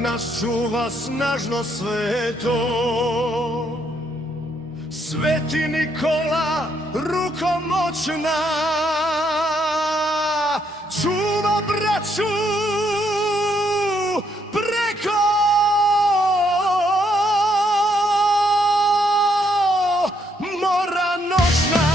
nas čuva snažno sveto. Sveti Nikola, ruko moćna, čuva braću preko mora noćna.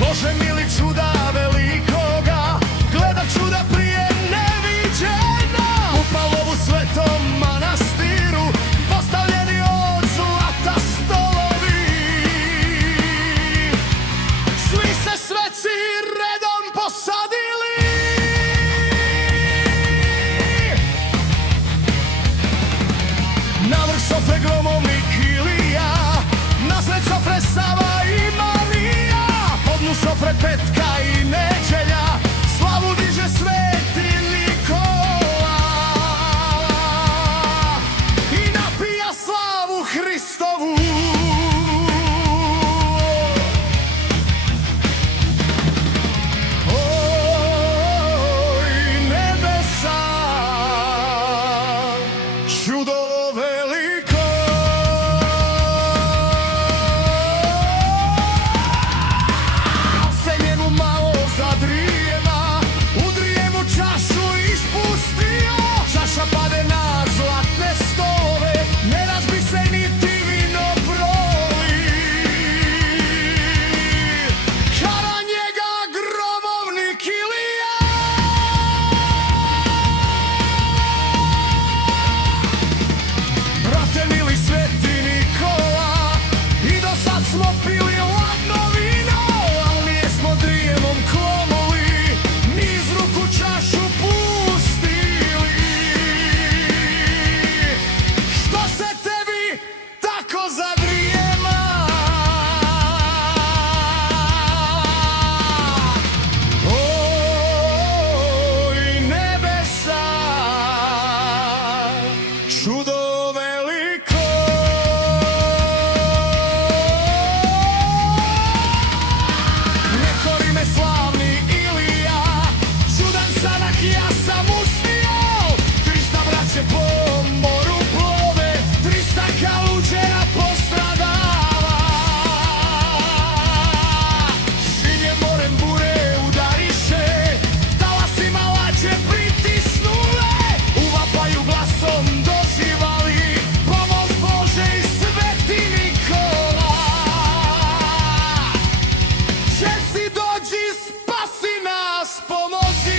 Bože mili, čuda velikoga, gleda čuda prije neviđena. U Pavlovu svetom manastiru postavljeni od zlata stolovi. Svi se sveci redom posadili. Na vrh sofre gromovnik Ilija, na sred sofre Sava i Marija, pod dnu sofre Petka i Neđelja, slavu diže sveti Nikola i napija slavu Hristovu. Oj nebesa, čudo veliko. Se njemu malo zadrijeva, udrijemu čašu ispustio. Čaša pade na zlatne stolove, ne razbi se niti vino proli. Kara njega gromovnik Ilija. Brate mili, sveti Nikola, i do sad smo pili ladno vino, al nijesmo drijevom klomuli, niz ruku čašu pustili. Što se tebi tako zadrijema? Oj nebesa, čudo veliko. Ne kori me slavni Ilija, čudan sanak ja sam usnio. 300 braće po moru plove, 300 kaluđera postradava. Sinje morem bure udariše, talasima lađe pritisnule, u vapaju glasom dozivali pomoć Bože i sveti Nikola. Česi dođi, spasi nas, pomozi.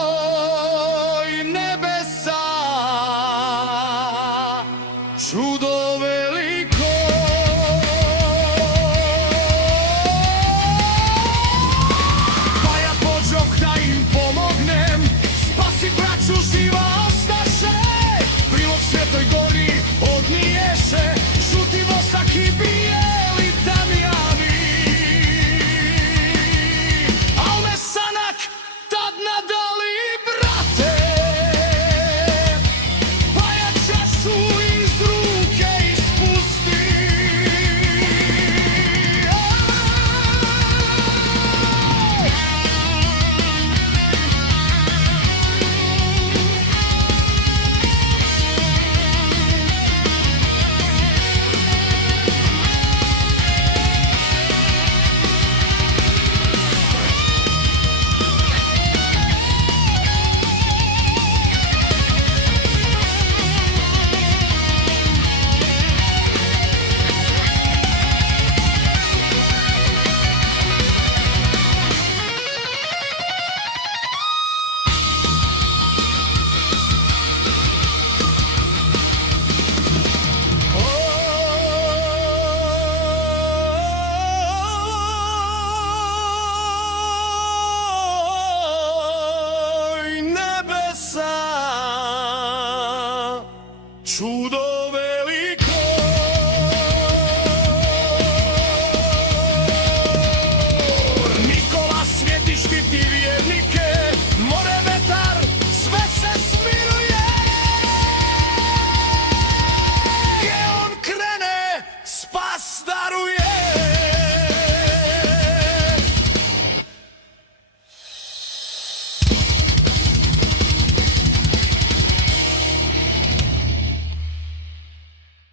Oj nebesa, čudo veliko. Pa ja pođoh da im pomognem, spasi braću živa ostaše, prilog Svetoj Gori